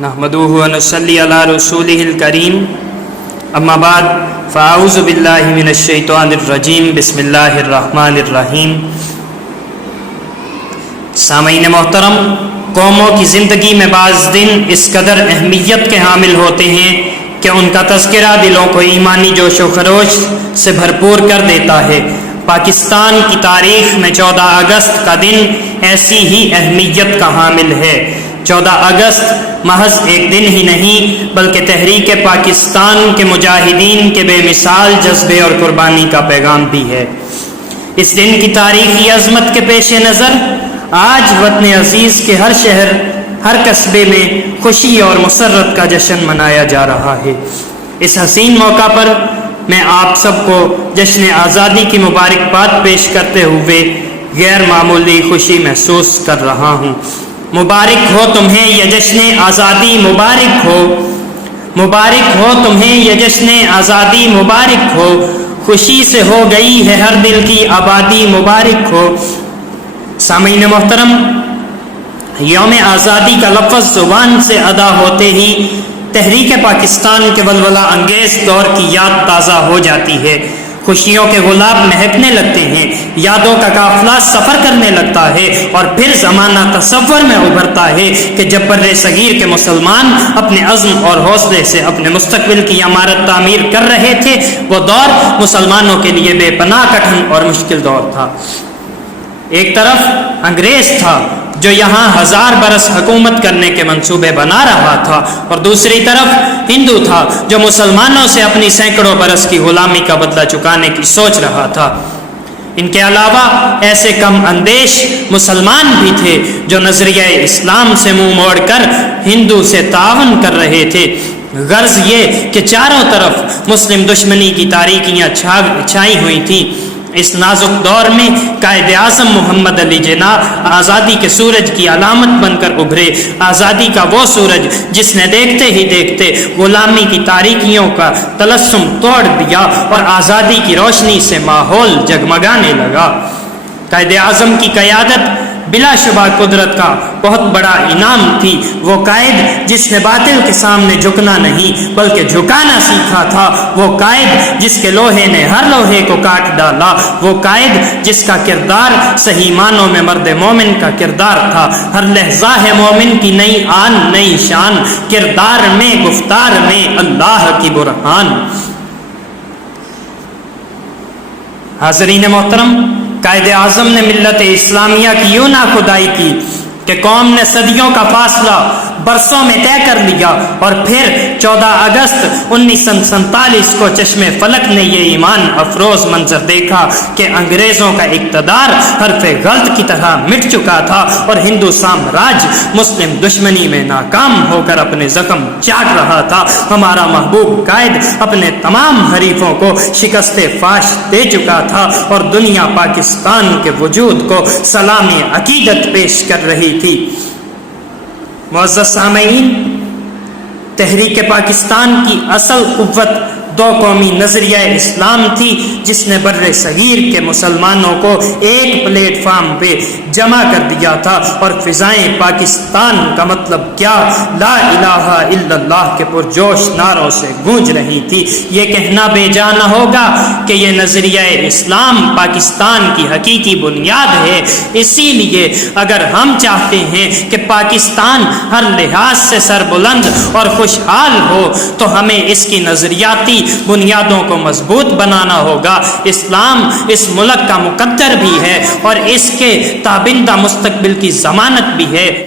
نحمدہ ونصلی علی رسولہ الکریم اما بعد فاعوذ باللہ من الشیطان الرجیم بسم اللہ الرحمن الرحیم۔ سامعین محترم، قوموں کی زندگی میں بعض دن اس قدر اہمیت کے حامل ہوتے ہیں کہ ان کا تذکرہ دلوں کو ایمانی جوش و خروش سے بھرپور کر دیتا ہے۔ پاکستان کی تاریخ میں 14 اگست کا دن ایسی ہی اہمیت کا حامل ہے۔ 14 اگست محض ایک دن ہی نہیں بلکہ تحریک پاکستان کے مجاہدین کے بے مثال جذبے اور قربانی کا پیغام بھی ہے۔ اس دن کی تاریخی عظمت کے پیش نظر آج وطن عزیز کے ہر شہر، ہر قصبے میں خوشی اور مسرت کا جشن منایا جا رہا ہے۔ اس حسین موقع پر میں آپ سب کو جشن آزادی کی مبارکباد پیش کرتے ہوئے غیر معمولی خوشی محسوس کر رہا ہوں۔ مبارک ہو تمہیں یہ جشن آزادی، مبارک ہو، مبارک ہو تمہیں یہ جشن آزادی، مبارک ہو، خوشی سے ہو گئی ہے ہر دل کی آبادی، مبارک ہو۔ سامعین محترم، یوم آزادی کا لفظ زبان سے ادا ہوتے ہی تحریک پاکستان کے ولولہ انگیز دور کی یاد تازہ ہو جاتی ہے۔ خوشیوں کے گلاب مہکنے لگتے ہیں، یادوں کا قافلہ سفر کرنے لگتا ہے، اور پھر زمانہ تصور میں ابھرتا ہے کہ جب بر صغیر کے مسلمان اپنے عزم اور حوصلے سے اپنے مستقبل کی عمارت تعمیر کر رہے تھے، وہ دور مسلمانوں کے لیے بے پناہ کٹھن اور مشکل دور تھا۔ ایک طرف انگریز تھا جو یہاں 1000 برس حکومت کرنے کے منصوبے بنا رہا تھا، اور دوسری طرف ہندو تھا جو مسلمانوں سے اپنی سینکڑوں برس کی غلامی کا بدلہ چکانے کی سوچ رہا تھا۔ ان کے علاوہ ایسے کم اندیش مسلمان بھی تھے جو نظریہ اسلام سے منہ موڑ کر ہندو سے تعاون کر رہے تھے۔ غرض یہ کہ چاروں طرف مسلم دشمنی کی تاریکیاں چھائی ہوئی تھیں۔ اس نازک دور میں قائد اعظم محمد علی جناح آزادی کے سورج کی علامت بن کر ابھرے، آزادی کا وہ سورج جس نے دیکھتے ہی دیکھتے غلامی کی تاریکیوں کا تلسم توڑ دیا اور آزادی کی روشنی سے ماحول جگمگانے لگا۔ قائد اعظم کی قیادت بلا شبہ قدرت کا بہت بڑا انعام تھی۔ وہ قائد جس نے باطل کے سامنے جھکنا نہیں بلکہ جھکانا سیکھا تھا، وہ قائد جس کے لوہے نے ہر لوہے کو کاٹ ڈالا، وہ قائد جس کا کردار صحیح معنوں میں مرد مومن کا کردار تھا۔ ہر لہجہ ہے مومن کی نئی آن نئی شان، کردار میں گفتار میں اللہ کی برہان۔ حاضرین محترم، قائد اعظم نے ملت اسلامیہ کی یوں ناخدائی کی کہ قوم نے صدیوں کا فاصلہ برسوں میں طے کر لیا، اور پھر 14 اگست 1947 کو چشم فلک نے یہ ایمان افروز منظر دیکھا کہ انگریزوں کا اقتدار حرف غلط کی طرح مٹ چکا تھا، اور ہندو سامراج مسلم دشمنی میں ناکام ہو کر اپنے زخم چاٹ رہا تھا۔ ہمارا محبوب قائد اپنے تمام حریفوں کو شکست فاش دے چکا تھا، اور دنیا پاکستان کے وجود کو سلام عقیدت پیش کر رہی تھی۔ معزز سامعین، تحریک پاکستان کی اصل قوت دو قومی نظریہ اسلام تھی جس نے بر صغیر کے مسلمانوں کو ایک پلیٹ فارم پہ جمع کر دیا تھا، اور فضائیں پاکستان کا مطلب کیا لا الہ الا اللہ کے پرجوش نعروں سے گونج رہی تھی۔ یہ کہنا بے جا نہ ہوگا کہ یہ نظریہ اسلام پاکستان کی حقیقی بنیاد ہے۔ اسی لیے اگر ہم چاہتے ہیں کہ پاکستان ہر لحاظ سے سربلند اور خوشحال ہو تو ہمیں اس کی نظریاتی بنیادوں کو مضبوط بنانا ہوگا۔ اسلام اس ملک کا مقدر بھی ہے اور اس کے تابندہ مستقبل کی ضمانت بھی ہے۔